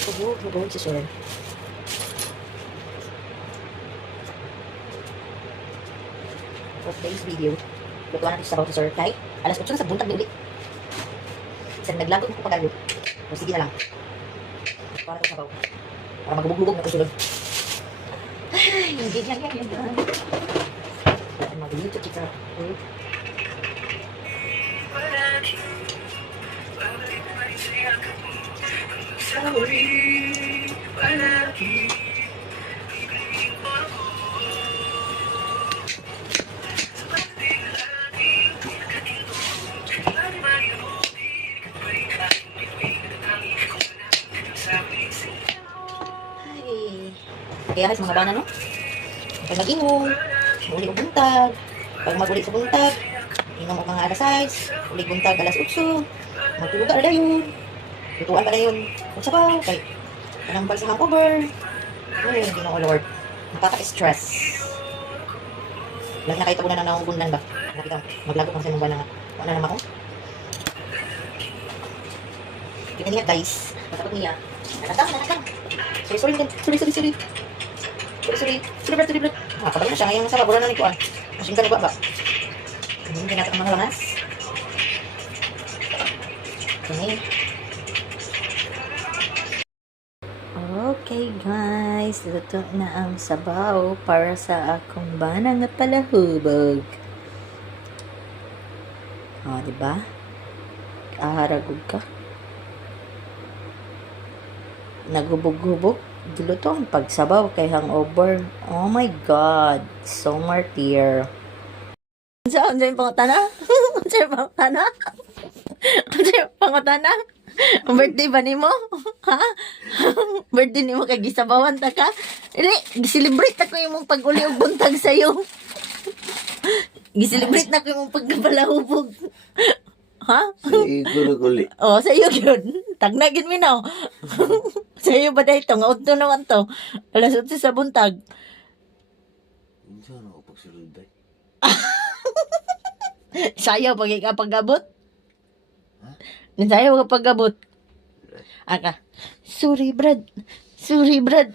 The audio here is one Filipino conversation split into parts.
Hubog si sir. For today's video, lutuan natin sa sabaw si sir. Kahit alas 8 na sa buntag ni uli. Isa naglagot mo pagalo. O sige na lang. Para ito sabaw. Para magbubog na ito sulod. Ay, hindi yan. Mag-dito kita. Kaya guys, mga bana, no? Pag mag-inom, uli o buntag. Pag mag-uli sa buntag, inom o mga alas 6, uli buntag alas 8, magtulog ka na yun. Lutuan ka na yun. Kung sabaw, kay anong bal sa hangover. Ay, hindi na, oh Lord. Nakaka-stress. Nakita ko na nangungunan ba? Nakita ko, maglagot lang sa mong banang. Ano naman ako? Kita niya guys. Masakot niya. Nakatang. Sorry. Sorry. Kabalik na siya. Ngayon sa labura na nikuan. Masing ka ba? Hindi natin ang mga lamas. Okay. Okay guys, luto na ang sabaw para sa akong bana nga palahubog. Diba? Aharagog ka. Naghubog-hubog. Diluto ang pagsabaw kay hangover. Oh my God. So martyr. Saan yung pangutana? Saan yung pangutana? Saan yung pangutana? Birthday ba ni mo? Ha? Birthday ni mo kay gisabawan ta ka? Ili, giselebrate na ko yung pag-uli og buntag sa'yo. Giselebrate na ko yung pagkabalahubog. Ha? Siguro kuli. Oh, sa'yo yun. Tagnagin mi na. Sa'yo ba dahil ito? Ngaot to naman to. Alas 8 sa buntag. Hindi ako pagsulod day. Sayaw pag ikapagabot? Sayaw kapagabot? Aka. Sorry, Brad.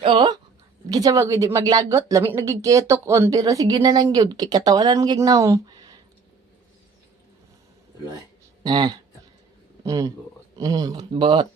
Oh. Gisa ba hindi maglagot? Lamig nagigketok on. Pero sige na lang yun. Kikatawanan mo gignaw. Wala Bot.